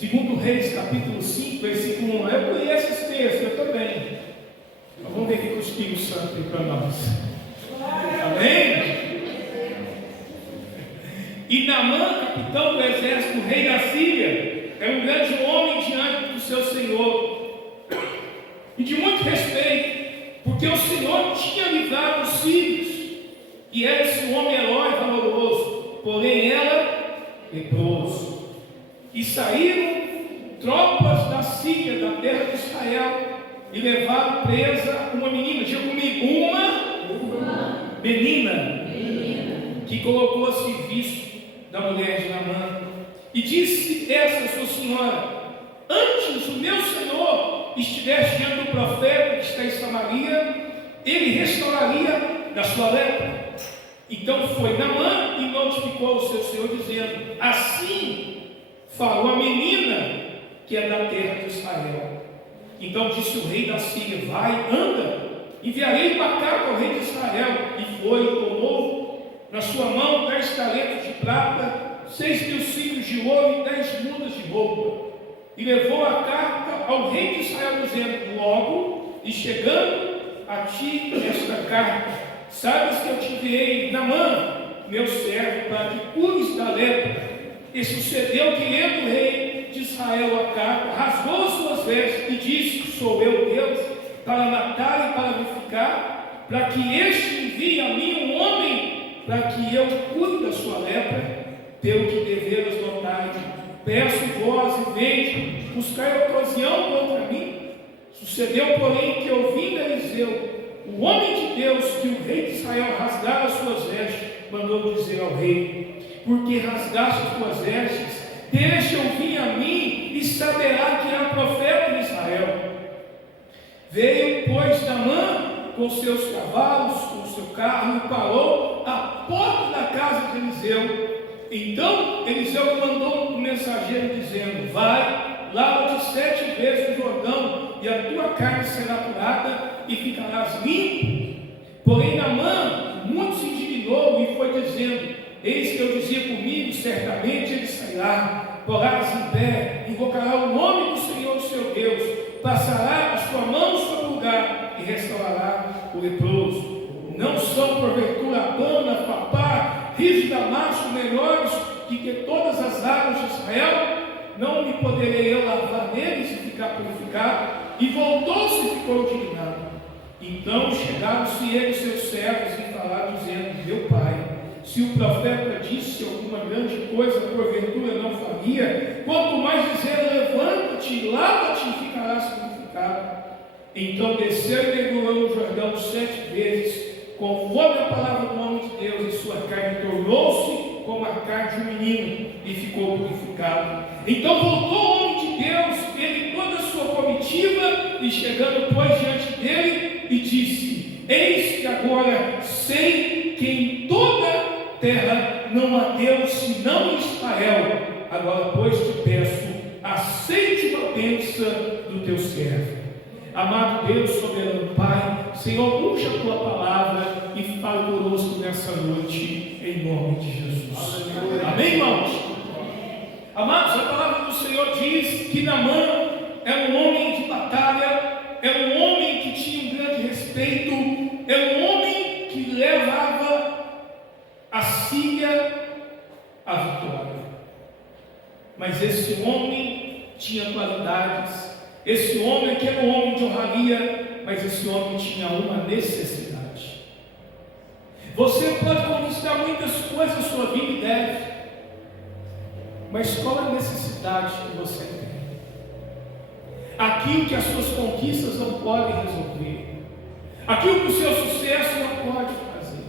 Segundo Reis, capítulo 5, versículo 1. Eu conheço esse texto, eu também. Mas vamos ver o que o Espírito Santo tem para nós. Amém? E Naamã, capitão do exército, rei da Síria, é um grande homem diante do seu Senhor, e de muito respeito, porque o Senhor tinha livrado os sírios, e era esse homem herói valoroso, porém ela leproso. E saíram tropas da Síria, da terra de Israel, e levaram presa uma menina, diga comigo, uma menina, que colocou a serviço da mulher de Naamã, e disse essa sua senhora: antes o meu senhor estivesse diante do profeta que está em Samaria, ele restauraria da sua lepra. Então foi Naamã e notificou ao seu senhor, dizendo: assim falou a menina que é da terra de Israel. Então disse o rei da Síria: vai, anda, enviarei uma carta ao rei de Israel. E foi, tomou na sua mão 10 talentos de prata, 6.000 ciclos de ouro e 10 mudas de roupa, e levou a carta ao rei de Israel, dizendo: logo, e chegando a ti esta carta, sabes que eu te enviei Naamã, meu servo, para que cures da lepra. E sucedeu que, lendo o rei de Israel a carta, rasgou as suas vestes e disse: sou eu Deus para matar e para vivificar, para que este envie a mim um homem para que eu cure da sua lepra? Pelo que deveras notar, peço vós e vede, buscai ocasião contra mim. Sucedeu, porém, que ouvindo Eliseu, o homem de Deus, que o rei de Israel rasgara as suas vestes, mandou dizer ao rei: porque rasgaste as tuas vestes, deixa ouvir a mim, e saberá que há profeta em Israel. Veio, pois, Naamã com seus cavalos, com seu carro, e parou à porta da casa de Eliseu. Então Eliseu mandou um mensageiro dizendo: vai, lava-te 7 vezes no Jordão, e a tua carne será curada, e ficarás limpo. Porém Naamã muito se indignou e foi dizendo: eis que eu dizia comigo, certamente ele sairá, porás em pé, invocará o nome do Senhor seu Deus, passará a sua mão sobre o lugar e restaurará o leproso. Não são porventura Abana, Papá, Rios de Damasco melhores que todas as águas de Israel? Não me poderei eu lavar neles e ficar purificado? E voltou-se e ficou indignado. Então chegaram-se ele e seus servos e falaram, dizendo: meu pai, se o profeta disse alguma grande coisa, porventura não faria, quanto mais dizer: levanta-te, lava-te e ficarás purificado. Então desceu e mergulhou no Jordão 7 vezes, conforme a palavra do homem de Deus, e sua carne tornou-se como a carne de um menino, e ficou purificado. Então voltou o homem de Deus, ele e toda a sua comitiva, e chegando pois diante dele, e disse: eis que agora sei que em toda terra não há Deus senão em Israel. Agora pois te peço, aceite uma bênção do teu servo. Amado Deus, soberano Pai, Senhor, unja a tua palavra e fala conosco nessa noite, em nome de Jesus. Amém, irmãos? Amados, a palavra do Senhor diz que Naamã é um homem de batalha, é um homem que tinha um grande respeito, é um homem que levava a Síria à vitória. Mas esse homem tinha qualidades. Esse homem que era um homem de honraria, mas esse homem tinha uma necessidade. Você pode conquistar muitas coisas na sua vida e deve, mas qual é a necessidade que você tem? Aquilo que as suas conquistas não podem resolver, aquilo que o seu sucesso não pode fazer,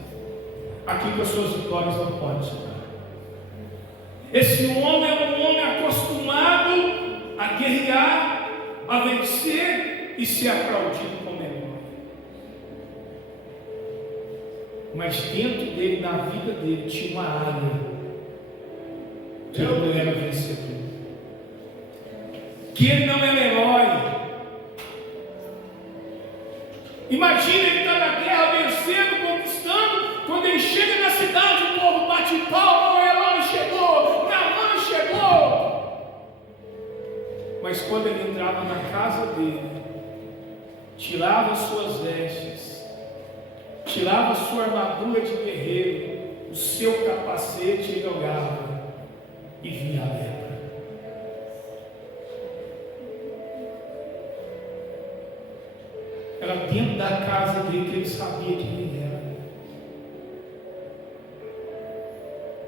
aquilo que as suas vitórias não podem dar. Esse homem é um homem acostumado a guerrear, a vencer e ser aplaudido como herói. Mas dentro dele, na vida dele, tinha uma área que ele não era vencedor, que ele não era herói. Imagina ele estar na guerra, vencendo, conquistando. Quando ele chega na cidade, o povo bate palma: o herói chegou, Naamã chegou. Mas quando ele entrava na casa dele, tirava as suas vestes, tirava a sua armadura de guerreiro, o seu capacete ele olhava e via a lepra. Era dentro da casa dele que ele sabia quem ele era.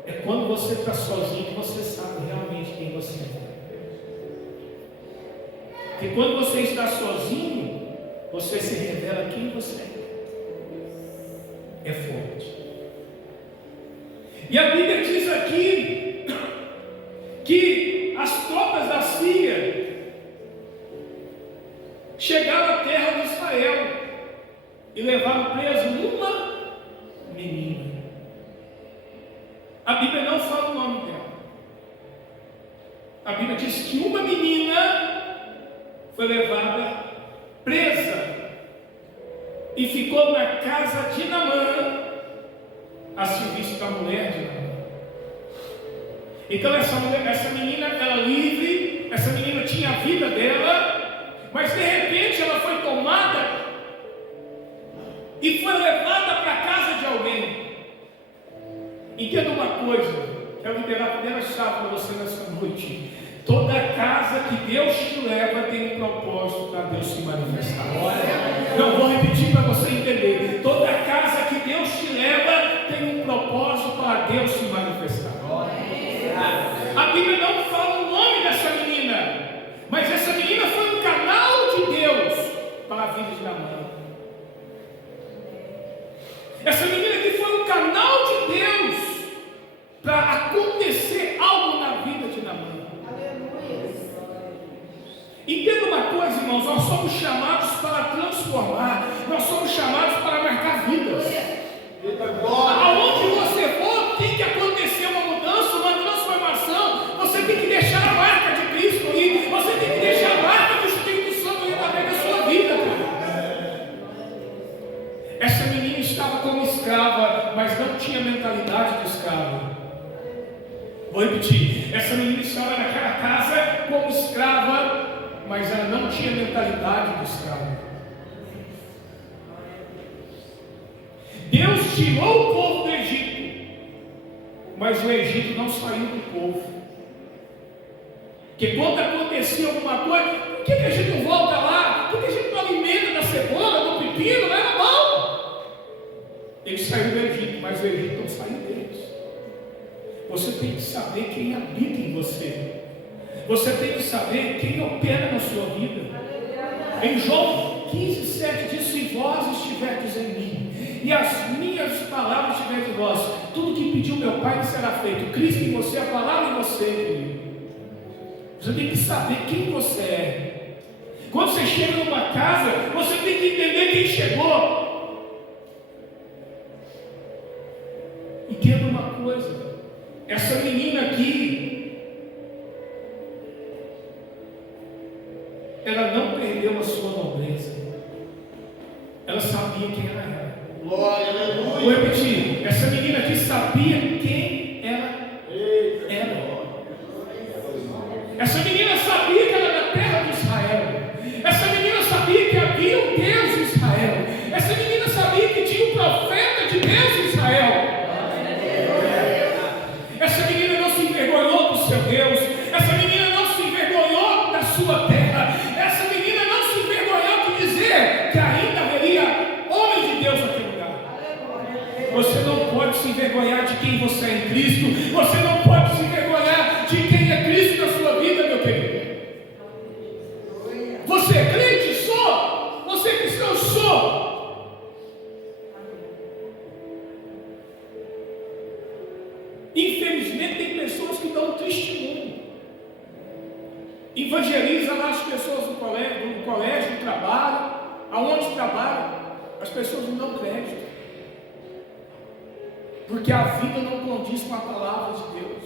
É quando você está sozinho que você sabe realmente quem você é. Porque quando você está sozinho, você se revela quem você é. É forte. E a Bíblia diz aqui que as tropas da Síria chegaram à terra de Israel e levaram preso uma menina. A Bíblia não fala o nome dela. A Bíblia diz que uma menina foi levada presa e ficou na casa de Naamã, a serviço da mulher de Naamã. Então essa menina era livre, essa menina tinha a vida dela, mas de repente ela foi tomada e foi levada para a casa de alguém. Entenda uma coisa, quero liberar a primeira chave para você nessa noite. Toda casa que Deus te leva tem um propósito para Deus se manifestar. Não vou repetir para você entender. Toda casa que Deus te leva tem um propósito para Deus se manifestar. A Bíblia não fala o nome dessa menina, mas essa menina foi um canal de Deus para a vida de Naamã. Essa menina aqui foi um canal de Deus para acontecer algo na vida de Naamã. Entenda uma coisa, irmãos, nós somos chamados para transformar, nós somos chamados para marcar vidas. Aonde você for, tem que acontecer uma mudança, uma transformação. Você tem que deixar a marca de Cristo aí, você tem que deixar a marca do Espírito Santo aí através da sua vida, cara. Essa menina estava como escrava, mas não tinha mentalidade de escrava. Vou repetir, essa menina estava naquela casa como escrava, mas ela não tinha mentalidade de escravo. Deus tirou o povo do Egito, mas o Egito não saiu do povo. Porque quando acontecia alguma coisa, por que a gente não volta lá? Por que a gente não alimenta da cebola, do pepino? Não era bom. Eles saíram do Egito, mas o Egito não saiu deles. Você tem que saber quem habita em você. Você tem que saber quem opera na sua vida. Em João 15:7 diz: se vós estiverdes em mim e as minhas palavras estiverem em vós, tudo que pediu meu Pai será feito. Cristo em você, a palavra em você, querido. Você tem que saber quem você é. Quando você chega numa casa, você tem que entender quem chegou. Entenda uma coisa, essa menina aqui, ela não perdeu a sua nobreza. Ela sabia quem ela era. Glória, aleluia. Vou repetir. Essa menina aqui sabia quem ela era. Essa menina sabia que ela era da terra de Israel. Essa menina sabia que havia um Deus em Israel. Essa menina sabia que tinha um profeta de Deus em Israel. Essa menina não se envergonhou do seu Deus. Essa menina não se envergonhou da sua terra. Essa menina não se envergonhou de dizer que ainda haveria homens de Deus naquele lugar. Você não pode se envergonhar de quem você é em Cristo. Você não pode se envergonhar de quem é Cristo na sua vida, meu querido. Você é crente? Sou. Você é cristão? Sou. Infelizmente tem pessoas que dão um testemunho. Evangeliza lá as pessoas no colégio, no trabalho, aonde trabalha, as pessoas não dão crédito. Porque a vida não condiz com a palavra de Deus.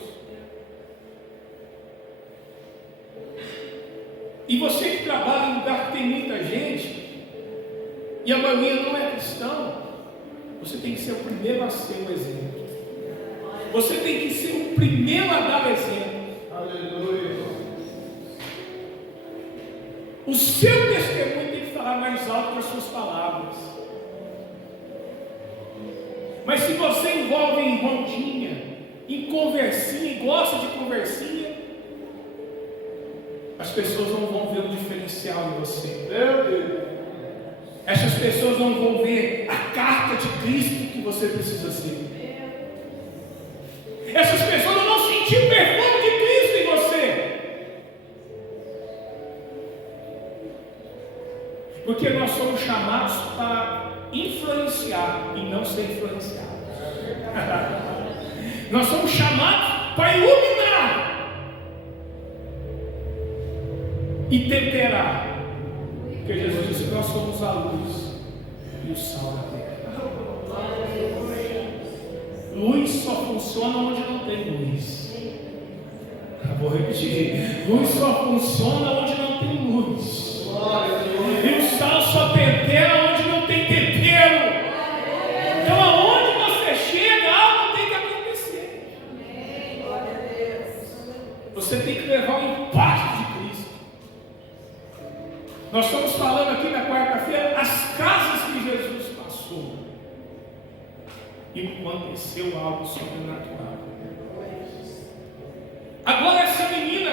E você que trabalha em um lugar que tem muita gente, e a maioria não é cristão, você tem que ser o primeiro a ser o exemplo. Você tem que ser o primeiro a dar o exemplo. Aleluia. O seu testemunho tem que falar mais alto que as suas palavras. Mas se você envolve em rondinha, em conversinha, e gosta de conversinha, as pessoas não vão ver o diferencial em você. Meu Deus. Essas pessoas não vão ver a carta de Cristo que você precisa ser. Essas pessoas não vão sentir o perfume de Cristo em você. Porque nós somos chamados para influenciar e não ser influenciados. Nós somos chamados para iluminar e temperar. Porque Jesus disse que nós somos a luz e o sal da terra. Luz só funciona onde não tem luz. Vou repetir. Luz só funciona onde não tem luz. E o sal só tempera onde não tem tempero. Então aonde você chega, algo tem que acontecer. Você tem que levar o impacto de Cristo. Nós estamos falando aqui na quarta-feira as casas que Jesus passou. E aconteceu algo sobrenatural. Agora essa menina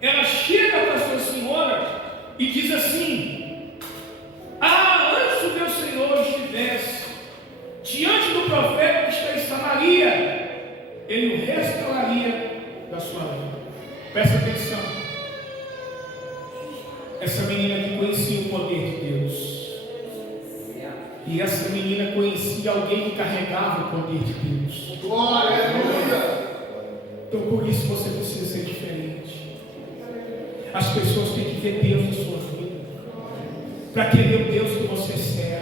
ela chega para sua senhora e diz assim: antes o meu Senhor estivesse diante do profeta que está em Samaria, ele o restauraria da sua vida. Presta atenção. Essa menina que conhecia o poder de Deus. E essa menina conhecia alguém que carregava o poder de Deus. Glória a Deus. Então por isso você precisa ser diferente. As pessoas têm que ver Deus na sua vida, para querer o Deus que você serve.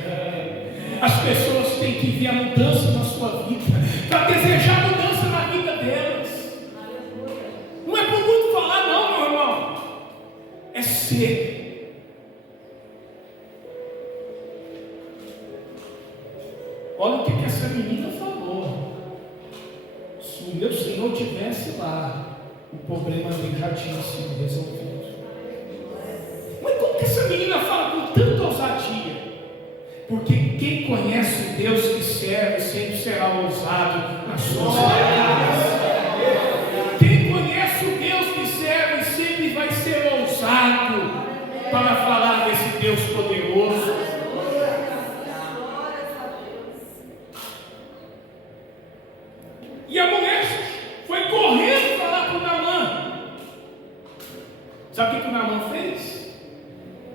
As pessoas têm que ver a mudança na sua vida, para desejar mudança na vida delas. Não é por muito falar não, meu irmão. É ser. Olha o que essa menina falou. Se o meu Senhor tivesse lá, o problema dele já tinha sido resolvido. Mas como que essa menina fala com tanta ousadia? Porque quem conhece o Deus que serve sempre será ousado nas suas palavras. Quem conhece o Deus que serve sempre vai ser ousado para falar desse Deus poderoso. E a mulher foi correndo falar com Naamã. Sabe o que o Naamã fez?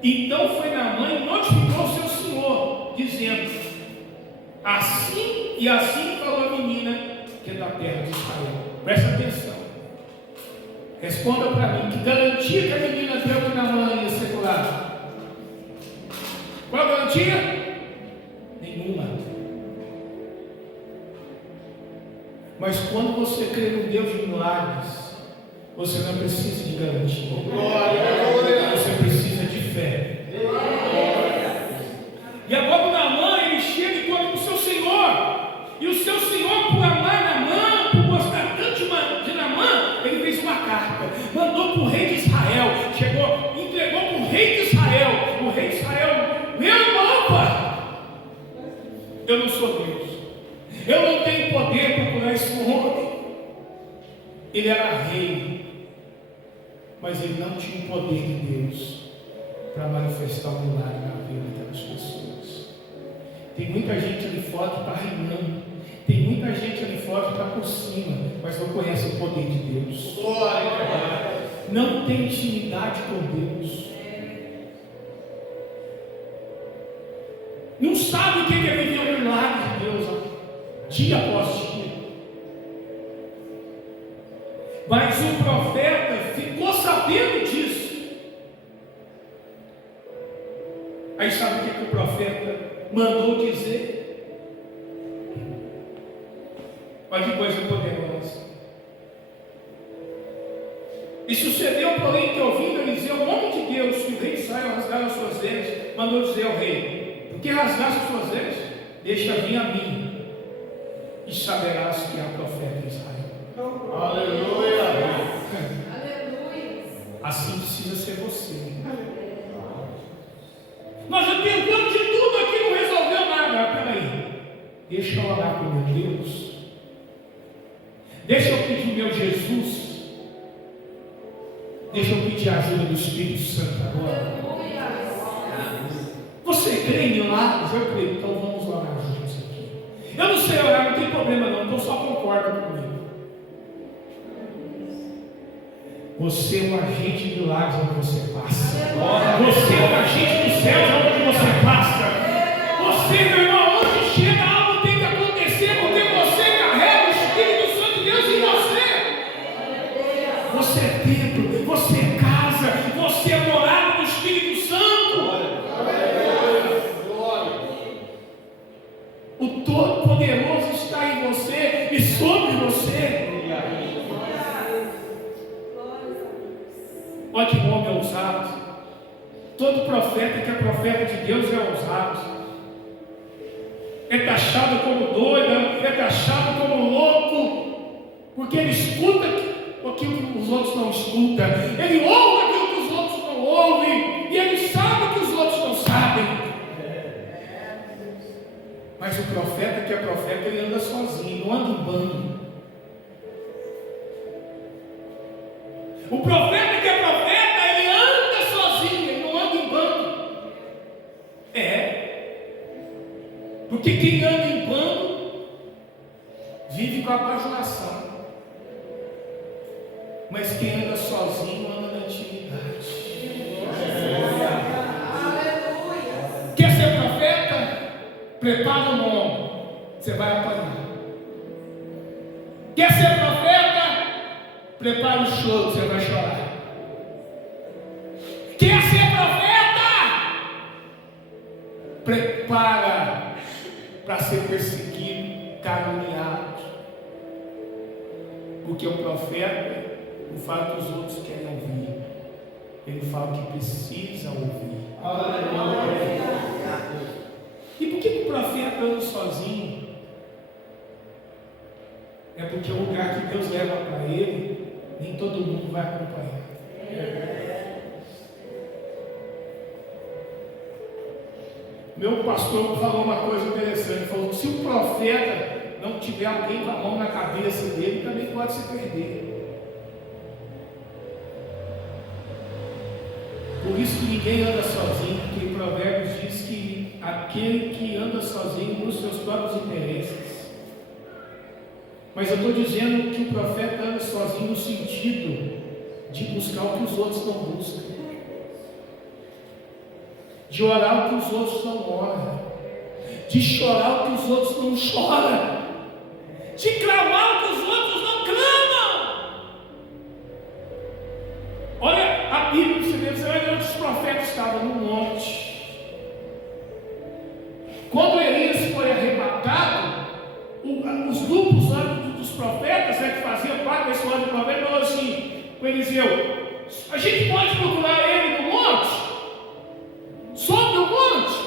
Então foi Naamã e notificou seu senhor, dizendo: assim e assim falou a menina que é da terra de Israel. Presta atenção. Responda para mim, que garantia que a menina deu que Naamã ia ser curado? Qual a garantia? Nenhuma. Mas quando você crê no Deus de milagres, você não precisa de garantia. Você precisa de fé. E agora o Naamã, ele chega e come com o seu senhor. E o seu senhor, por amar Naamã, por gostar tanto de Naamã, ele fez uma carta, mandou para o rei de Israel. Chegou, entregou para o rei de Israel. O rei de Israel: meu irmão, eu não sou Deus. Eu não tenho poder para curar esse homem. Ele era rei, mas ele não tinha o poder de Deus para manifestar um milagre na vida daquelas pessoas. Tem muita gente ali fora que está reinando. Tem muita gente ali fora que está por cima, mas não conhece o poder de Deus. Não tem intimidade com Deus. Não sabe o que é viver o milagre de Deus dia após dia. Mas o profeta ficou sabendo disso. Aí sabe o que o profeta mandou dizer? Olha que coisa poderosa. E sucedeu, porém, que ouvindo Eliseu, o homem de Deus, que o rei de Israel rasgaram as suas vestes, mandou dizer ao rei: por que rasgaste as suas vestes? Deixa vir a mim, e saberás que há profeta em Israel. Aleluia! Assim precisa ser você. Nós já tentamos de tudo aqui, não resolveu nada. Peraí, deixa eu orar com meu Deus. Deixa eu pedir meu Jesus. Deixa eu pedir a ajuda do Espírito Santo agora. Você crê em milagres? Eu creio, então vamos orar juntos aqui. Eu não sei orar, não tem problema não, então só concorda comigo. Você é um agente de milagres onde você passa. Você é um agente dos céus onde você passa. Você, meu irmão, onde chega, algo tem que acontecer, porque você carrega o Espírito Santo de Deus em você. Você é templo, você é casa, você é morada do Espírito Santo. O Todo-Poderoso está em você e sobre você. Olha que homem ousado. Todo profeta que é profeta de Deus é ousado. É taxado como doido, é taxado como louco, porque ele escuta aquilo que os outros não escutam, ele ouve aquilo que os outros não ouvem, e ele sabe o que os outros não sabem. Mas o profeta que é profeta, ele anda sozinho, não anda em bando. O profeta que é profeta, ele anda sozinho, ele não anda em bando. Porque quem anda em bando vive com a bajulação. Mas quem anda sozinho anda na intimidade. Quer ser profeta? Prepara o nome, você vai apanhar. Quer ser profeta? Prepara o choro, você vai chorar. Quer ser profeta? Prepara para ser perseguido, caluniado. Porque o profeta não fala que os outros querem ouvir, ele fala que precisa ouvir. E por que o profeta anda sozinho? É porque o lugar que Deus leva para ele, nem todo mundo vai acompanhar. Meu pastor falou uma coisa interessante. Ele falou que se o profeta não tiver alguém com a mão na cabeça dele, também pode se perder. Por isso que ninguém anda sozinho, porque Provérbios diz que aquele que anda sozinho busca os seus próprios interesses. Mas eu estou dizendo que o profeta anda sozinho no sentido de buscar o que os outros não buscam, de orar o que os outros não oram, de chorar o que os outros não choram, de clamar o que os outros não clamam. Olha a Bíblia, você vai ver onde os profetas estavam no monte. Quando Elias foi arrebatado, os grupos dos profetas, que faziam parte desse ano de profeta, falaram assim com Eliseu: a gente pode procurar ele no monte? Sobe o monte?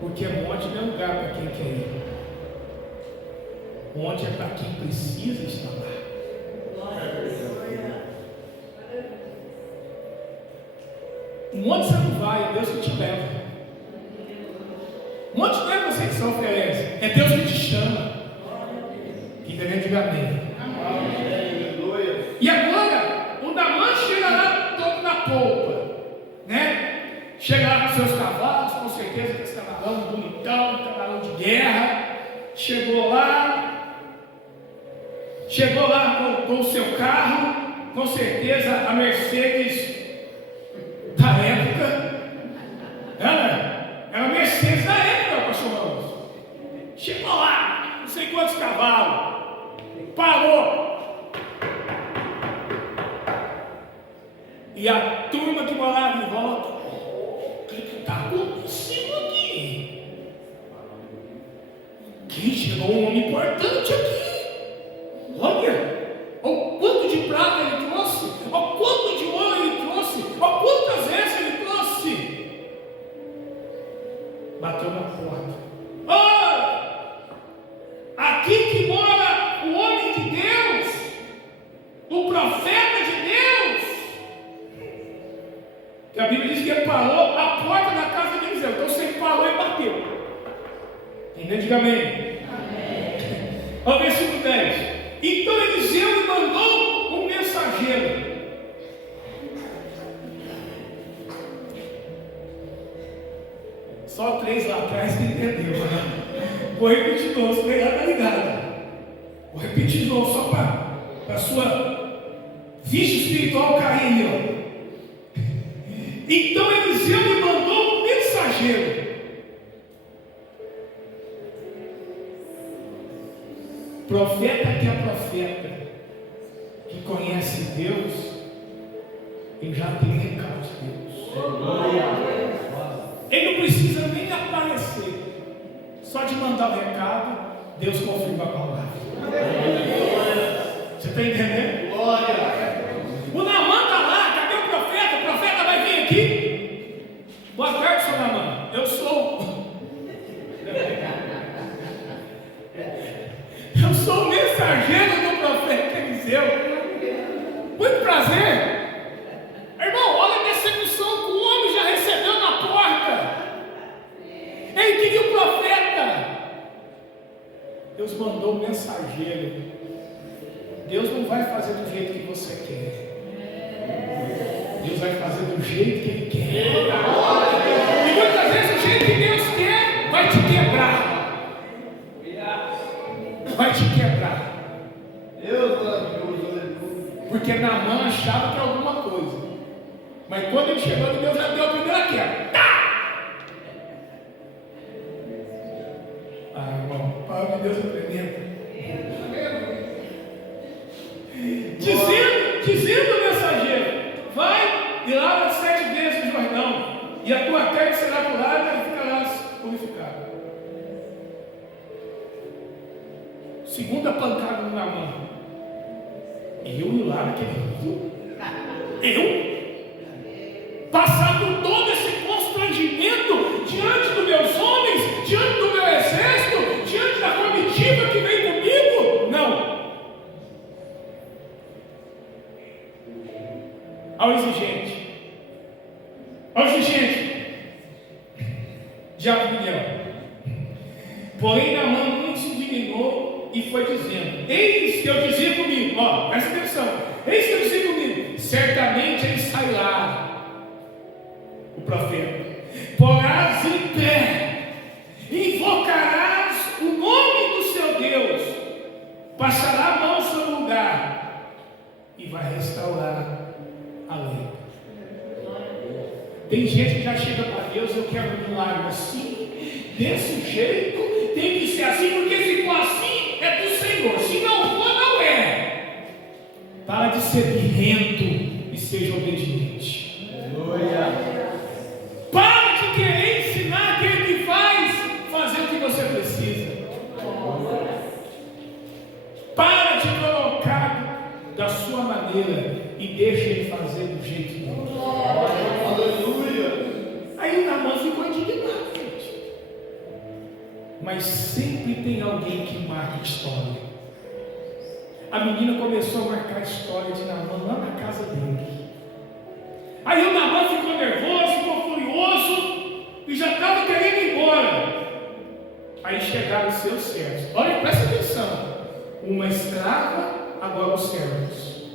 Porque monte não é lugar para quem quer ir. Monte é para quem precisa estar lá. Monte você não vai, é Deus que te leva. Monte não é você que se oferece, é Deus que te chama. Quem também diga amém. E agora, o Naamã chega lá todo na polpa, né? Chega lá com seus cavalos, com certeza que esse cavalão bonitão, cavalão de guerra. Chegou lá com o seu carro, com certeza a Mercedes da época. Era a Mercedes da época, pastor Ramos. Chegou lá, não sei quantos cavalos, parou. E a turma que morava em volta: o que está acontecendo aqui? Que chegou um homem importante aqui. Olha, o quanto de prata ele trouxe, o quanto de ouro ele trouxe, o quantas vezes ele trouxe. Bateu na porta. Oh, aqui que Eliseu parou à porta da casa de Eliseu. Então você parou e bateu. Entendeu? Diga amém. Olha o versículo 10. Então Eliseu lhe mandou um mensageiro. Só 3 lá atrás que entendeu, né? Vou repetir de novo, você está ligado. Vou repetir de novo, só para a sua vista espiritual cair aí, ó. Então Eliseu lhe mandou um mensageiro. Profeta que é profeta, que conhece Deus, ele já tem recado de Deus. Ele não precisa nem aparecer, só de mandar o recado, Deus confirma a palavra. Você está entendendo? O Naamã está lá, cadê o profeta? O profeta vai vir aqui. Boa tarde, seu Naamã. Eu sou o mensageiro do profeta Eliseu. Muito prazer. Irmão, olha a decepção que o homem já recebeu na porta. Ele queria o profeta. Deus mandou um mensageiro. Deus não vai fazer do jeito que você quer. Deus vai fazer do jeito que Ele quer. E muitas vezes o jeito que Deus quer vai te quebrar. Vai te quebrar. Porque Naamã achava que era alguma coisa. Mas quando ele chegou, Deus já deu a primeira quebra. Tá! Irmão, a palavra de Deus é tremenda. Dizendo o mensageiro: vai e lava 7 vezes no Jordão, e a tua terra será curada e ficarás purificado. Segunda pancada no Naamã. Eu ir lá naquele rio? Passar por todo esse constrangimento diante dos meus homens, diante do meu exército, diante da comitiva que vem comigo? Não. Ao exigente, diabo Miguel. Porém, Naamã muito se indignou e foi dizendo: eis que eu dizia comigo, ó, presta atenção, eis que eu dizia comigo, certamente ele sairá, o profeta, porás em pé, invocarás o nome do seu Deus, passará a mão sobre o lugar e vai restaurar a lei. Tem gente que já chega para Deus: eu quero um milagre assim, desse jeito, tem que ser assim, porque se for assim, é do Senhor. Se não for, não é. Para de ser birrento e seja obediente. Para de querer ensinar aquele que faz fazer o que você precisa. Para de colocar da sua maneira e deixa ele fazer do jeito dele. Aí o Naamã ficou indignado, gente. Mas sempre tem alguém que marca história. A menina começou a marcar a história de Naamã lá na casa dele. Aí o Naamã ficou nervoso, ficou furioso e já estava querendo ir embora. Aí chegaram os seus servos. Olha, presta atenção. Uma escrava, agora os servos.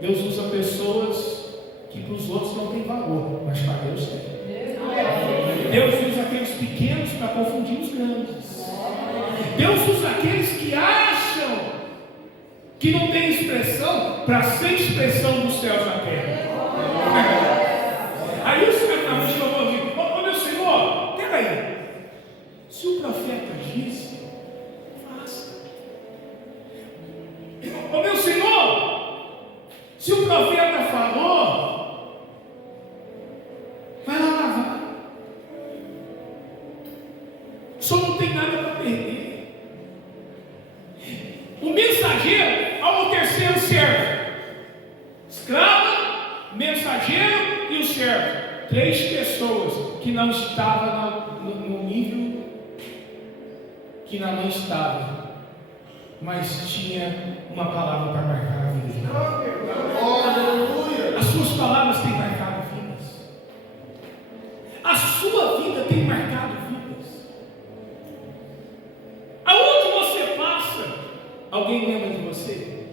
Deus usa pessoas que para os outros não tem valor, mas para Deus tem. Deus usa aqueles pequenos para confundir os grandes. Deus usa aqueles que acham que não tem expressão para ser expressão dos céus na terra. Aí o Senhor chamou e disse: ô meu Senhor, pega aí. Se o profeta disse, faça. Ô meu Senhor, se o profeta falou, vai lá lavar. Só não tem nada para perder. O mensageiro ao terceiro servo, escravo, mensageiro e o servo. 3 pessoas que não estavam no nível que Naamã estava, mas tinha uma palavra para marcar a vida. As suas palavras têm marcado a vida. Alguém lembra de você?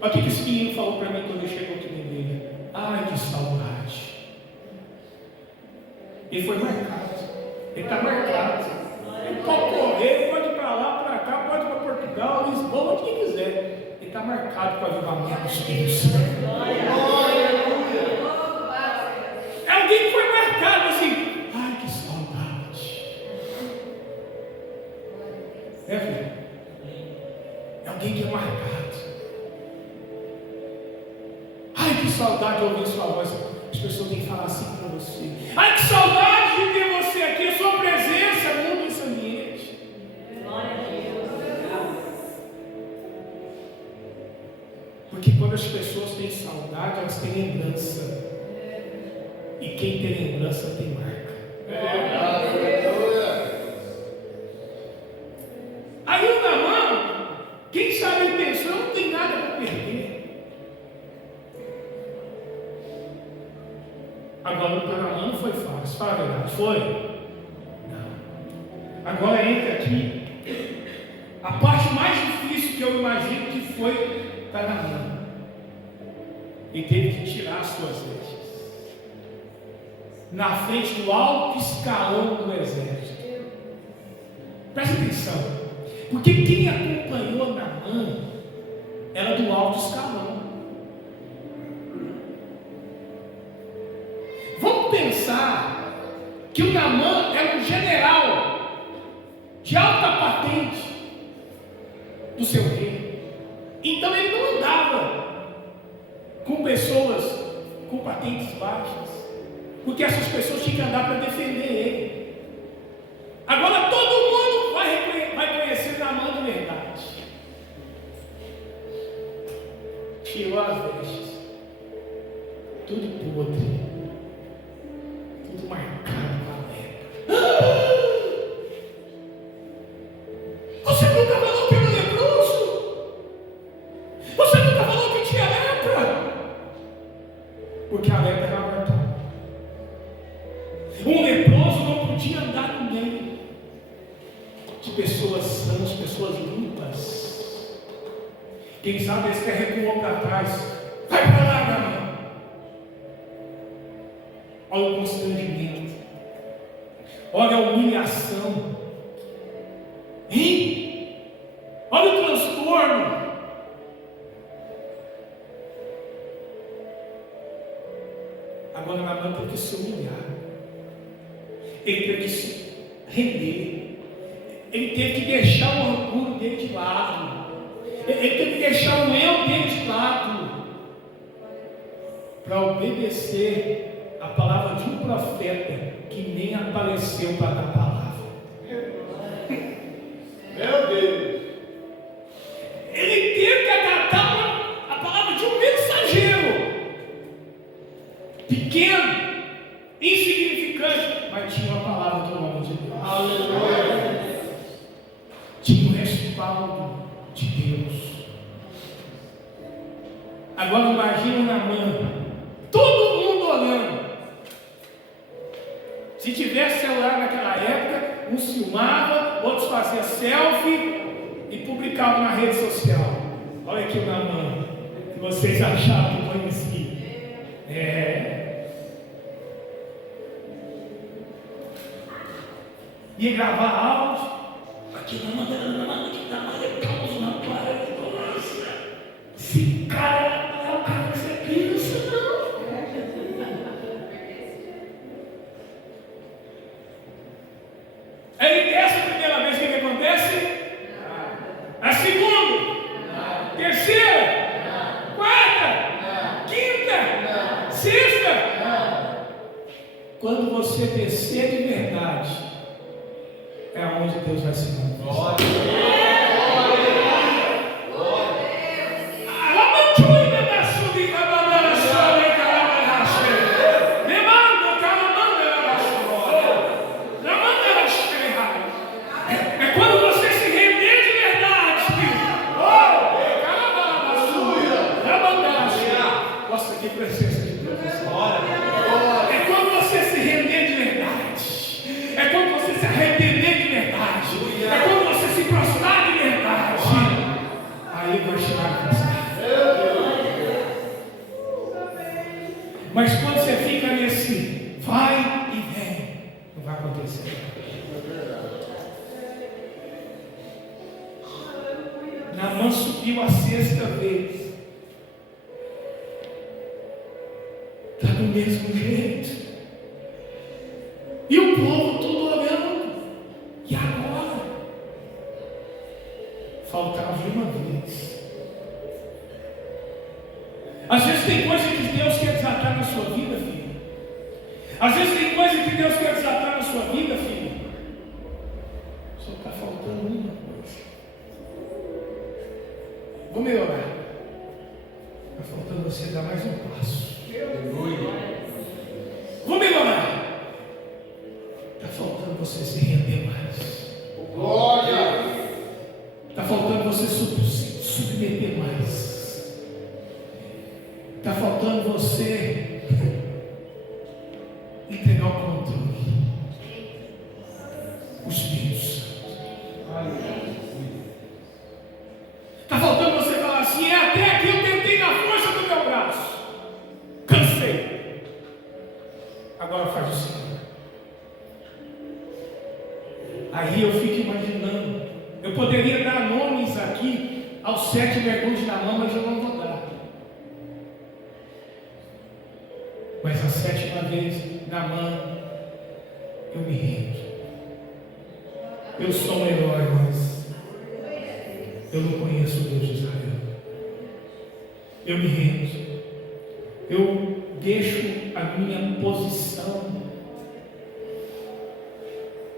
Olha o que esse menino falou para mim quando ele chegou aqui na igreja. Ai, que saudade. Ele foi marcado. Ele está marcado. Ele pode correr, pode ir para lá, para cá, pode ir para Portugal, Lisboa, onde quem quiser. Ele está marcado para avivamento dos filhos. É alguém que foi marcado assim. Ai, que saudade. É, filho? É alguém que é marcado. Ai, que saudade de ouvir sua voz. As pessoas têm que falar assim para você. Ai, que saudade de ter você aqui. A sua presença muda esse ambiente. Porque quando as pessoas têm saudade, elas têm lembrança. E quem tem lembrança tem marca. Aí o Naamã, quem sabe ele pensou, não tem nada para perder. Agora o Naamã não foi fácil, fala a verdade, foi? Não. Agora entra aqui a parte mais difícil que eu imagino que foi para Naamã. E teve que tirar as suas vestes na frente do alto escalão do exército. Presta atenção, porque quem acompanhou Naamã era do alto escalão. Vamos pensar que o Naamã era um general de alta patente do seu rei. Então ele não andava com pessoas com patentes baixas, porque essas pessoas tinham que andar para defender ele. Agora todo mundo vai conhecer Naamã de verdade. Tirou as vestes, tudo podre, tudo marcado com a lepra. Você nunca falou que era leproso? Você nunca falou que tinha lepra? Porque a lepra era mortal. Um leproso não podia andar com ninguém. De pessoas sãs, pessoas limpas. Quem sabe esse que recuou para trás. Vai para lá, meu irmão. Olha o constrangimento. Olha a humilhação. Hein? Olha o transtorno. Agora Naamã teve que se humilhar. Ele teve que se render. Ele teve que deixar o orgulho dele de lado. Ele teve que deixar o eu dele de lado para obedecer a palavra de um profeta que nem apareceu para dar palavra. Meu Deus! Ele teve que acatar a palavra de um mensageiro pequeno, insignificante, mas tinha uma palavra do nome de Deus. Aleluia! Tinha o respaldo de Deus. Agora imagina o Naamã, todo mundo olhando. Se tivesse celular naquela época, uns filmava, outros faziam selfie e publicavam na rede social. Olha aqui o Naamã, que vocês acharam que conhecia. Ia gravar áudio. Aqui Naamã, leproso na parede. Nossa, esse cara não é o cara que você pensa, não. Ele desce a primeira vez, o que acontece? A segunda, terceira, quarta, quinta, sexta. Quando você descer de verdade, é onde Deus vai se manifestar. É quando você se arrepender de verdade. É quando você se Naamã subiu a sexta vez. Está do mesmo jeito. E o povo tudo olhando. E agora? Faltava uma vez. Às vezes tem coisa que Deus quer desatar na sua vida, filho. Às vezes tem coisa que Deus quer desatar na sua vida, filho. Só está faltando uma coisa. Vou melhorar. Está faltando você dar mais um passo. Vou melhorar. Está faltando você se render mais. Glória. Está faltando você se submeter mais. Está faltando você entregar o controle. O Espírito Santo. Está faltando você falar assim: até aqui eu tentei na força do meu braço. Cansei. Agora faz o Senhor. Aí eu fico imaginando. Eu poderia dar nomes aqui aos 7 mergulhos da mão, mas eu não vou dar. Mas a 7ª vez, Naamã, eu me rendo. Eu sou um herói, mas eu não conheço o Deus de Israel. Eu me rendo. Eu deixo a minha posição.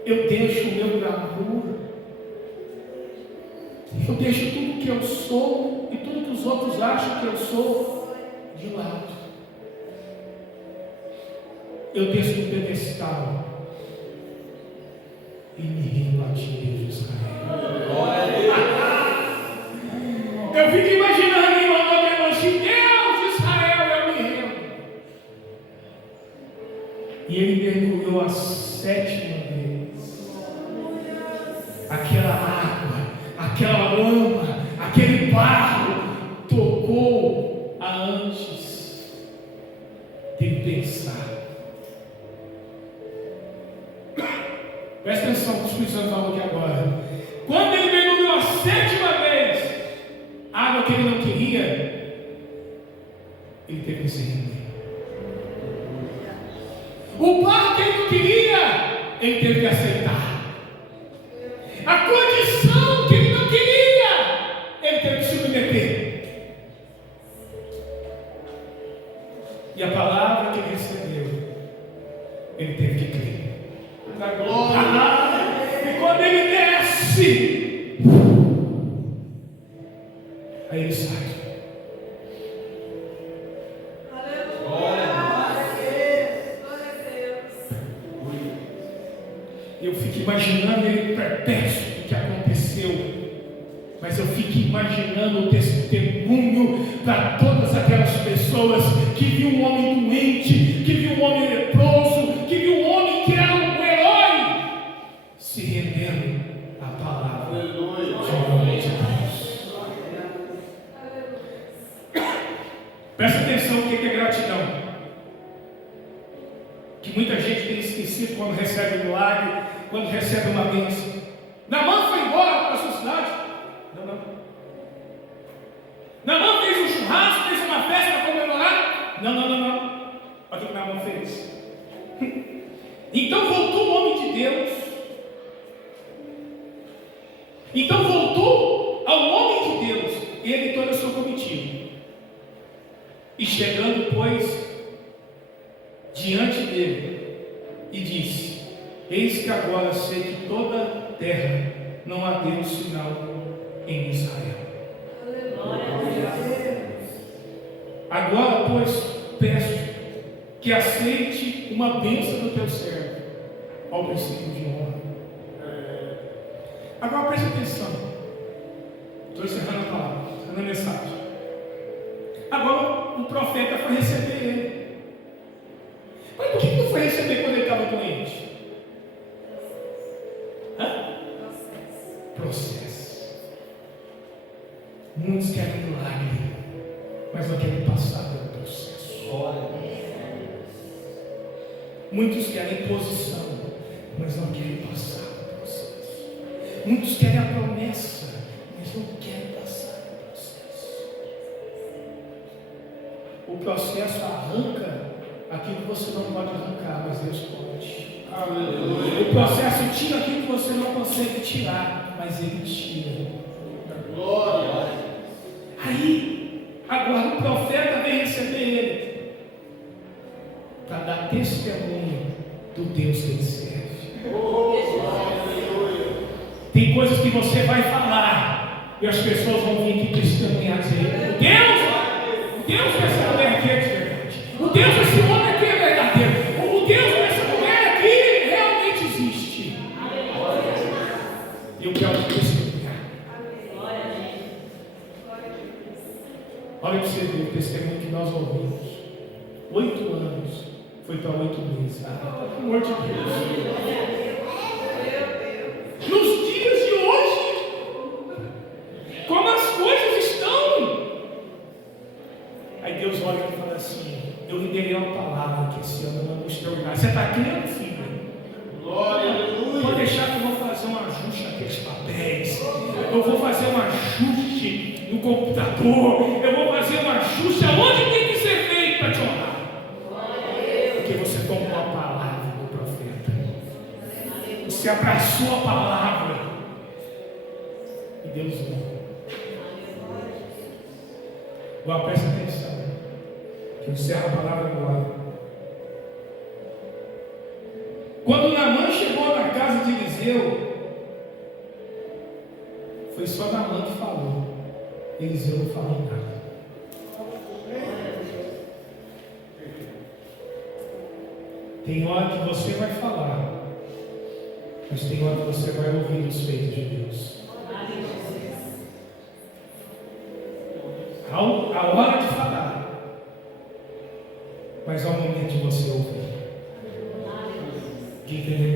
Eu deixo o meu glamour. Eu deixo tudo que eu sou e tudo que os outros acham que eu sou de lado. Eu desço do pedestal e me rendo a ti, Deus de Israel. Eu fico imaginando em uma assim: Deus de Israel, eu me rendo. E ele mergulhou a 7ª vez. Aquela água, aquela lama, aquele barro tocou a antes de pensar. Presta atenção no que o Espírito Santo falou aqui agora. Quando ele mergulhou a 7ª vez, a água que ele não queria, ele teve que se render. O barro que ele não queria, ele teve que aceitar. A condição que ele não queria, ele teve que submeter. E a palavra que ele recebeu, ele teve que crer. E quando ele desce, aí ele sai. Eu fico imaginando ele perplexo do que aconteceu, mas eu fico imaginando o testemunho para todas aquelas pessoas que viu um homem doente, que viu um homem leproso, que viu um homem que era um herói, se rendendo à palavra de Deus. Presta atenção o que é gratidão. Que muita gente tem esquecido quando recebe um milagre, quando recebe uma bênção. Naamã foi embora para a sua cidade? Não. Naamã fez um churrasco, fez uma festa para comemorar? Não. Olha o que Naamã fez. Então voltou o homem de Deus. Então voltou ao homem de Deus, ele e toda a sua comitiva. E chegando, pois, diante dele, e disse: eis que agora sei que toda a terra não há Deus senão em Israel. Agora, pois, peço que aceite uma bênção do teu servo, ao princípio de honra. Agora preste atenção. Estou encerrando a palavra, encerrando a mensagem. Agora o profeta foi receber ele. Mas por que não foi receber quando ele estava doente? Processo. Muitos querem milagre, mas não querem passar pelo processo. Muitos querem posição, mas não não querem passar pelo processo. Muitos querem a promessa, mas não querem passar pelo processo. O processo arranca aquilo que você não pode arrancar, mas Deus pode. Aleluia. O processo tira aquilo que você não consegue tirar, mas Ele tira. Glória. Aí, agora o profeta vem receber ele para dar testemunho do Deus que ele serve. Tem coisas que você vai falar e as pessoas vão vir aqui testemunhar e dizer: o Deus dessa mulher aqui é de verdade. O Deus desse homem aqui é verdadeiro. O Deus dessa mulher aqui realmente existe. E eu quero te testemunhar. Olha para você ver o testemunho que nós ouvimos. 8 anos, foi para 8 meses. Pelo amor de Deus. Nos dias de hoje, como as coisas estão. Aí Deus olha e fala assim: eu liberei uma palavra que esse ano não extraordinário. Você está crendo, filho? Glória, aleluia. Pode deixar que eu vou fazer um ajuste naqueles papéis. Eu vou fazer um ajuste no computador, eu vou fazer um ajuste aonde tem que ser feito para te honrar. Porque você tomou a palavra do profeta, você abraçou a palavra e Deus honra. Agora presta atenção, que eu encerro a palavra agora. Quando Naamã chegou na casa de Eliseu, foi só Naamã que falou. Eliseu não falou nada. Tem hora que você vai falar, mas tem hora que você vai ouvir os feitos de Deus. A hora de falar, mas ao momento de você ouvir, de entender